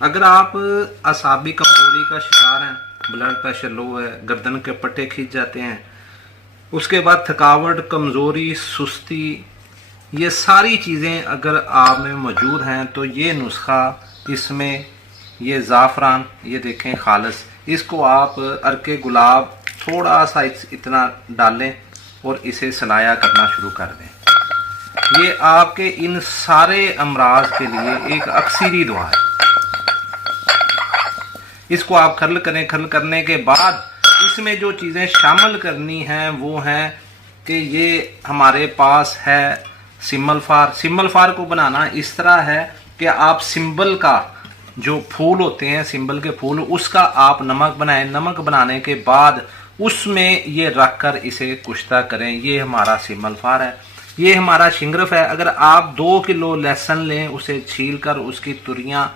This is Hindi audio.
अगर आप असाबी कमजोरी का शिकार हैं, ब्लड प्रेशर लो है, गर्दन के पट्टे खींच जाते हैं, उसके बाद थकावट, कमजोरी, सुस्ती, ये सारी चीज़ें अगर आप में मौजूद हैं तो ये नुस्खा, इसमें ये ज़ाफ़रान, ये देखें खालिस, इसको आप अर्के गुलाब थोड़ा सा इतना डालें और इसे सलाया करना शुरू कर दें। ये आपके इन सारे अमराज के लिए एक अक्सीरी दुआ है। इसको आप खर्ल करें। खर्ल करने के बाद इसमें जो चीज़ें शामिल करनी हैं वो हैं कि ये हमारे पास है सिम्मल फार। सिम्मल फार को बनाना इस तरह है कि आप सिंबल का जो फूल होते हैं, सिंबल के फूल, उसका आप नमक बनाएं। नमक बनाने के बाद उसमें ये रख कर इसे कुश्ता करें। ये हमारा सिम्मल फार है। ये हमारा शिंगरफ है। अगर आप 2 किलो लहसुन लें, उसे छील कर उसकी तुरियां